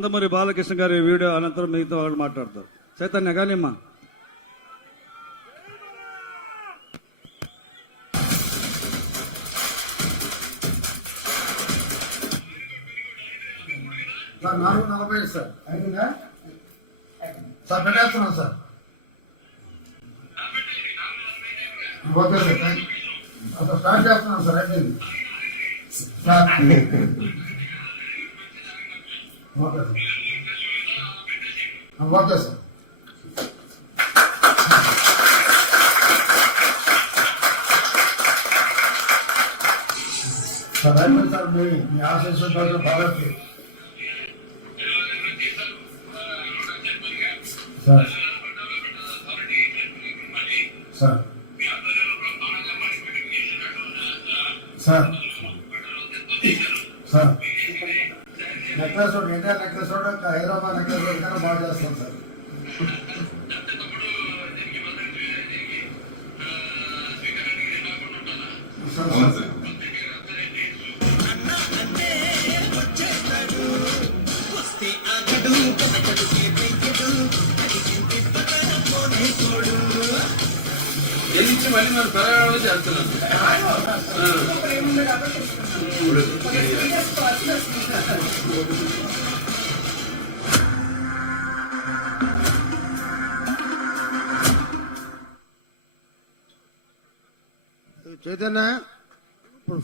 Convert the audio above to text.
నందమూరి బాలకృష్ణ గారి వీడియో అనంతరం మిగతా వాళ్ళు మాట్లాడతారు. చైతన్య కానిమ్మా సార్ నాలుగు నలభై సార్. అయిందా సార్ పెట్టేస్తున్నాం సార్. ఓకే సార్ స్టార్ట్ చేస్తున్నాం సార్ అయిపోయింది. Sir What does it? And what does it? सदैव मंत्र में यहाँ से स्वतंत्र तो भारत के sir sir sir sir necklace road India necklace road Hyderabad necklace road కన్నా బాగా చేస్తాం సార్. గెలిచి మళ్ళీ మనం పెరగడంలో చేస్తున్నాం చైతన్య ఇప్పుడు